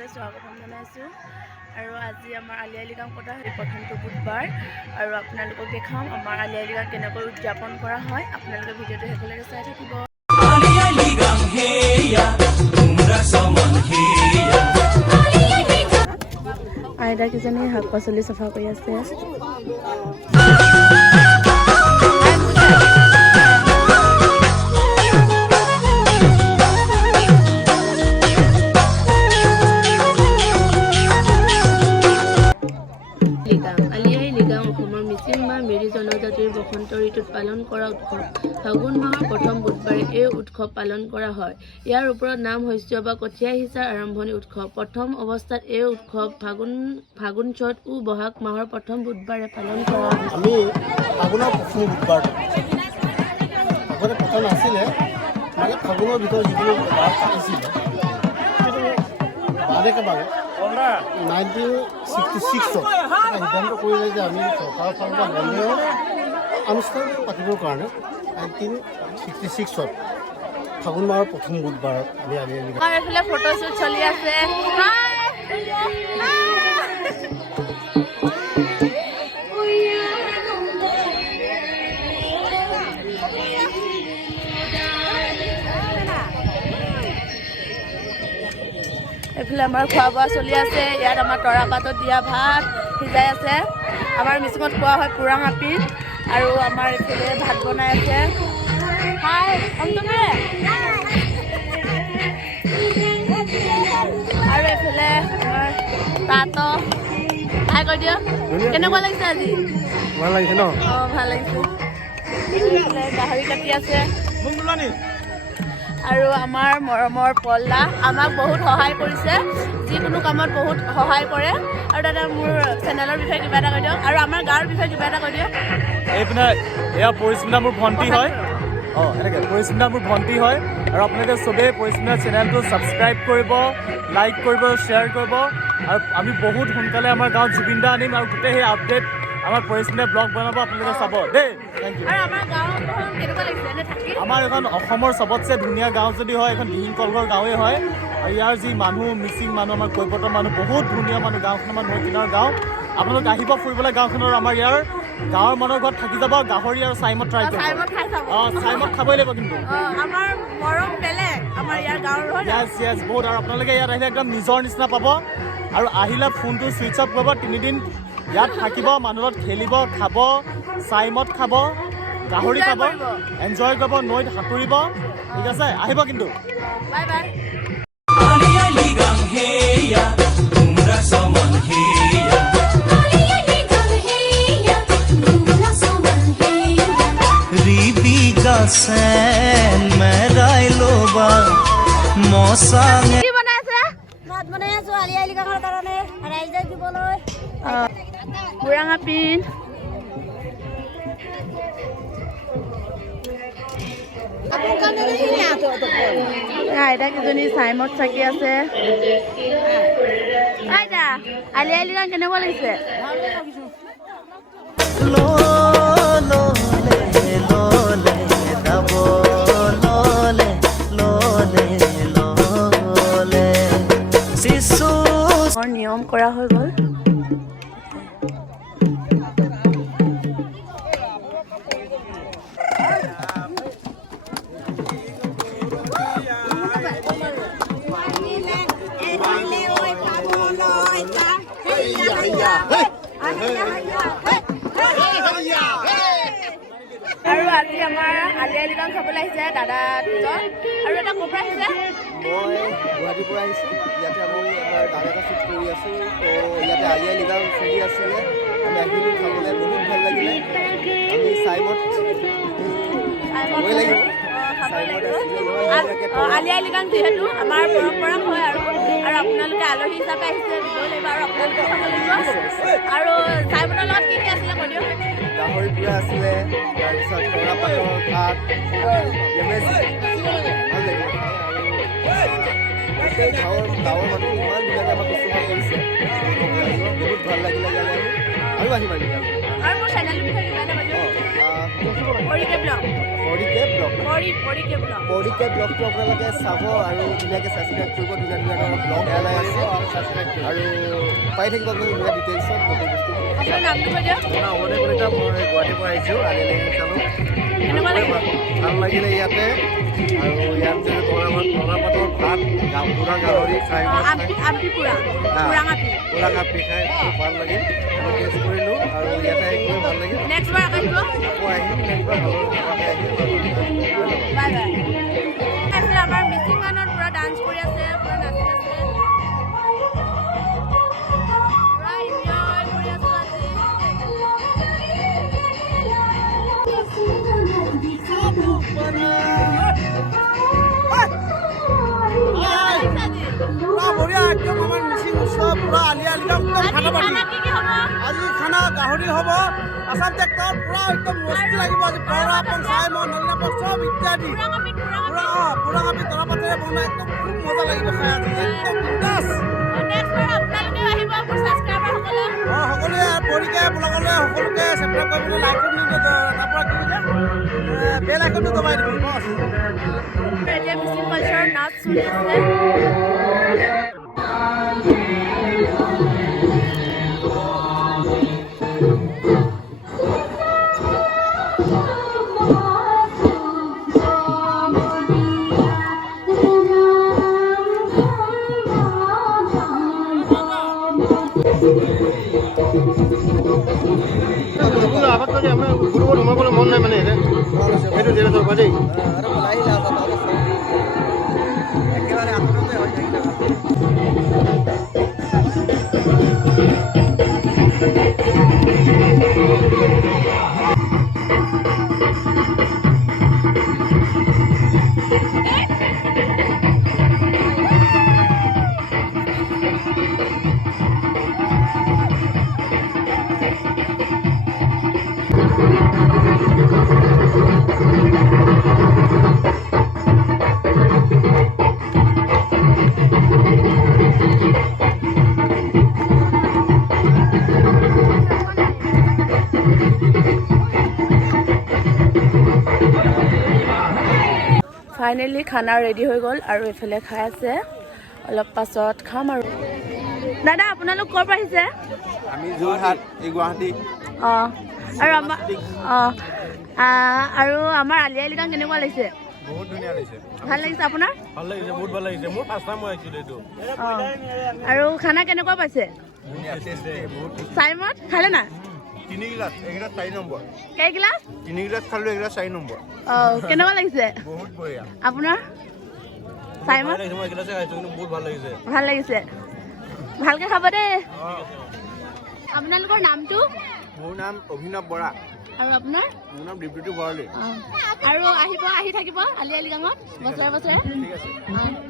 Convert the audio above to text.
সকলোৱে স্বাগতম জনাইছোঁ আৰু আজি আমাৰ আলি আই লিগাং পতা হয় প্ৰথমটো বুধবাৰ আৰু আপোনালোকক দেখাম আমাৰ আলি আই লিগাং কেনেকৈ উদযাপন কৰা হয়। আপোনালোকে ভিডিঅ'টো শেষলৈকে চাই থাকিব। আইতাকেইজনী শাক পাচলি চাফা কৰি আছে। আলি আই লিগাং অসমৰ মিচিং বা মিৰি জনজাতিৰ বসন্ত ঋতুত পালন কৰা উৎসৱ। ফাগুন মাহৰ প্ৰথম বুধবাৰে এই উৎসৱ পালন কৰা হয়। ইয়াৰ ওপৰত নাম শস্য বা কঠীয়া সিঁচাৰ আৰম্ভণি উৎসৱ। প্ৰথম অৱস্থাত এই উৎসৱ ফাগুন চ'ত ও বহাগ মাহৰ প্ৰথম বুধবাৰে পালন কৰা হয়। আমি ফাগুনৰ প্ৰথম বুধবাৰ আগতে পতা নাছিলে, মানে ফাগুনৰ ভিতৰত যিকোনো বাৰ পাতিছিলে, কিন্তু বাৰেকে বাৰে 1966 সিদ্ধান্ত কৰিলে যে আমি চৰকাৰৰ ফালৰ পৰা বন্ধ অনুষ্ঠান পাতিবৰ কাৰণে 1966 ফাগুন মাহৰ প্ৰথম বুধবাৰত আমি এইফালে ফটোশ্বুট চলি আছে। এইফালে আমাৰ খোৱা বোৱা চলি আছে। ইয়াত আমাৰ তৰা পাতত দিয়া ভাত সিজাই আছে। আমাৰ মিচিঙত কোৱা হয় পোৰা হাপি। আৰু আমাৰ এইফালে ভাত বনাই আছে। আৰু এইফালে আমাৰ তাঁত হাই কৈ দিয়ক, কেনেকুৱা লাগিছে আজি? ভাল লাগিছে ন? অঁ, ভাল লাগিছে। এইফালে গাহৰি কাটি আছে। আৰু আমাৰ মৰমৰ পল্লা আমাক বহুত সহায় কৰিছে, যিকোনো কামত বহুত সহায় কৰে। আৰু দাদা মোৰ চেনেলৰ বিষয়ে কিবা এটা কৈ দিয়ক, আৰু আমাৰ গাঁৱৰ বিষয়ে কিবা এটা কৈ দিয়ক। এইপিনে এয়া পৰিস্মিতা মোৰ ভণ্টি হয়। এনেকৈ পৰিস্মিতা মোৰ ভণ্টি হয়। আৰু আপোনালোকে চবেই পৰিস্মিতা চেনেলটো ছাবস্ক্ৰাইব কৰিব, লাইক কৰিব, শ্বেয়াৰ কৰিব। আৰু আমি বহুত সোনকালে আমাৰ গাঁৱত জুবিন দা আনিম আৰু গোটেই সেই আপডেট আমাৰ পৰিস্মিতা ব্লগ বনাব, আপোনালোকে চাব দেই। Thank you. আমাৰ এখন অসমৰ চবতছে ধুনীয়া গাঁও যদি হয়, এখন দিহিং কলঘৰ গাঁৱেই হয়। আৰু ইয়াৰ যি মানুহ, মিচিং মানুহ, আমাৰ কৈবতৰ মানুহ, বহুত ধুনীয়া মানুহ। গাঁওখন আমাৰ নৈ কিনাৰ গাঁও। আপোনালোক আহিব ফুৰিবলৈ গাঁওখনৰ। আমাৰ ইয়াৰ গাঁৱৰ মানুহৰ ঘৰত থাকি যাব, গাহৰি আৰু চাইমদ ট্ৰাই কৰিব। চাইমদ খাবই লাগিব কিন্তু। বহুত। আৰু আপোনালোকে ইয়াত আহিলে একদম নিজৰ নিচিনা পাব। আৰু আহিলে ফোনটো ছুইচ অফ কৰিব। 3 দিন ইয়াত থাকিব, মানুহৰ লগত খেলিব, খাব, চাইমদ খাব, গাহৰি খাব, এনজয় কৰিব, নৈত সাঁতুৰিব। ঠিক আছে, আহিব কিন্তু। Bye bye. বুঢ়াঙা পিন আইতাকেইজনী চাইমত চাকি আছে। আইতা, আলি আই লিগাং কেনেকুৱা লাগিছে? নিয়ম কৰা হৈ গ'ল। আৰু আজি আমাৰ আলি আই লিগাং খাবলৈ আহিছে দাদা দুজন। আৰু এটা ক'ৰ পৰা আহিছে? মই গুৱাহাটীৰ পৰা আহিছোঁ। ইয়াতে আমি আমাৰ গান এটা শ্বুট কৰি আছোঁ। তো ইয়াতে আলি আই লিগাং চলি আছিলে, আমি আহিলোঁ খাবলৈ, বহুত ভাল লাগিলে। আমি চাইমদ লাগিব। আলি আই লিগাং যিহেতু আমাৰ পৰম্পৰা হয় আৰু আপোনালোকে আলহী হিচাপে আহিছে, দিবই লাগিব আৰু আপোনালোকে খাব লাগিব। আৰু চাইমদৰ লগত কি কি আছিলে কৈ দিয়ক? গাহৰি পুৰা আছিলে, তাৰপিছত তৰা পাতৰ ভাত, ভাল লাগিলে। গোটেই গাঁৱৰ মানুহ ইমান ধুনীয়াকৈ আমাক শুশ্ৰূষা কৰিছে, বহুত ভাল লাগিলে ইয়ালৈ আহি। আৰু আহিম আমি। আৰু মোৰ চেনেলটোৰ বিষয়ে কিবা এটা কৈ দিয়ক। পৰিকে ব্লগ পৰিকে ব্লগ পৰিকে ব্লগ পৰিকে ব্লগটো আপোনালোকে চাব আৰু ধুনীয়াকৈ ছাবস্ক্ৰাইব কৰিব ধুনীয়া ধুনীয়া ব্লগ এলাই আছে আৰু পাই থাকিব আপোনালোকে ধুনীয়া ডিটেইলছত গোটেই বস্তু আপোনাৰ নামটো কৈ দিয়ক অৱনে কলিতা মই গুৱাহাটীৰ পৰা আহিছোঁ আলিআইলিগাং চালোঁ কেনেকুৱা লাগিলে ভাল লাগিলে ইয়াতে আৰু ইয়াত যে তৰাপাতৰ ভাত পুৰা গাহৰি খাই আমটি পুৰা পুৰাঙাপি খাই খুব ভাল লাগিল আমি টেষ্ট কৰিলোঁ আৰু ইয়াতে আহি খুব ভাল লাগিল নেক্সট বাৰ আহিব আকৌ আহিম নেক্সট বাৰ ভালৰ আহিম বাই বাই আমাৰ মিচিং গানত পুৰা ডান্স কৰি আছে পুৰা নাচি আছে পুৰা এনজয় কৰি আছো বঢ়িয়া একদম আমাৰ মিচিং উৎসৱ পুৰা আলিআইলিগাং একদম খানা আজি খানা গাহৰি হ'ব আসাম ট্ৰেক্টৰ পুৰা একদম মস্তি লাগিব আজি পৰা পঞ্চাই নলিনাপত চব ইত্যাদি পুৰা পুৰাঙাপি তৰাপাতেৰে বনাই একদম খুব মজা লাগিব খাই আজি একদম বিন্দাছ সকলোৱে পৰিকে ব্লগলৈ সকলোকে ছাবস্ক্ৰাইব কৰিবলৈ লাইক কৰি তাৰপৰা কি বেল আইকনটো দবাই দিব বছ এতিয়া মিচিং কালচাৰৰ নাচ চলি আছে আমাৰ গুৰুবোৰ সোমাবলৈ মন নাই মানে সেইটো জেগা চাব দেই একেবাৰে আনন্দতে হৈ থাকিলে ফাইনেলি খানা ৰেডি হৈ গ'ল আৰু এফালে খাই আছে অলপ পাছত খাম আৰু দাদা আপোনালোক ক'ৰ পৰা আহিছে আমি যোৰহাট এই গুৱাহাটী অঁ আৰু আমাৰ অঁ আৰু আমাৰ আলিআইলিগাং কেনেকুৱা লাগিছে বহুত ধুনীয়া লাগিছে ভাল লাগিছে আপোনাৰ ভাল লাগিছে বহুত ভাল লাগিছে মোৰ ফাৰ্ষ্ট টাইম মই আহিছিলোঁ এইটো অঁ আৰু খানা কেনেকুৱা পাইছে ধুনীয়া টেষ্টি বহুত চাইমত খালে না 3 গিলাচ এইকেইটা 4 নম্বৰ কেই গিলাচ 3 গিলাচ খালোঁ এইকেইটা 4 নম্বৰ অঁ কেনেকুৱা লাগিছে বহুত বঢ়িয়া আপোনাৰ চাইমত মই একেলাচে খাইছোঁ কিন্তু বহুত ভাল লাগিছে ভাল লাগিছে ভালকৈ খাব দেই আপোনালোকৰ নামটো মোৰ নাম অভিনৱ বৰা আৰু আপোনাৰ মোৰ নাম দীপ্তিটো বৰালী আৰু আহি থাকিব আলিআইলিগাঙত বছৰে বছৰে ঠিক আছে